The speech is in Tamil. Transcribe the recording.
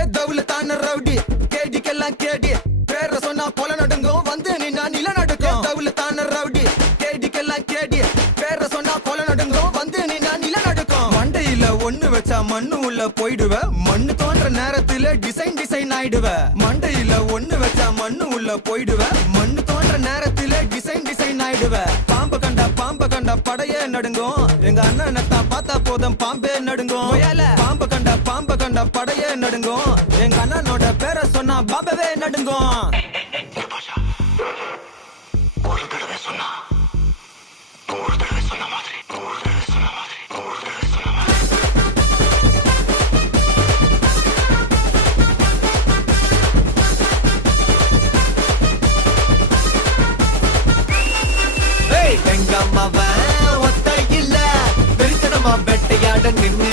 எதவுல தான ரவுடி கேடிக்கெல்லாம் கேடி பேர சொன்னா கொலை நடுங்கும் வந்து நின்னா நில நடுக்கும் எதவுல தான ரவுடி கேடிக்கெல்லாம் கேடி பேர சொன்னா கொலை நடுங்கும் வந்து நின்னா நில நடுக்கும் மண்டையில ஒண்ணு வச்சா மண்ணு உள்ள போயிடுவ மண்ணு தோன்ற நேரத்துல டிசைன் ஆயிடுவ மண்டையில ஒண்ணு வச்சா மண்ணு உள்ள போயிடுவ மண்ணு தோன்ற நேரத்துல டிசைன் ஆயிடுவ பாம்பு கண்டா படையே நடுங்கும் எங்க அண்ணனை தான் பார்த்தா போதும் பாம்பே நடுங்கும் பாம்பு கண்டா படையே நடுங்கும் எங்க அண்ணனோட பேரை சொன்னா பாம்பவே நடுங்கும் ஒரு தடவை சொன்னா நூறு தடவை சொன்ன மாதிரி நூறு தடவை சொன்ன மாதிரி நூறு தடவை சொன்ன மாதிரி எங்கம்மாவன் ஒத்த இல்ல வெறித்தனமா வெட்டையாட நின்று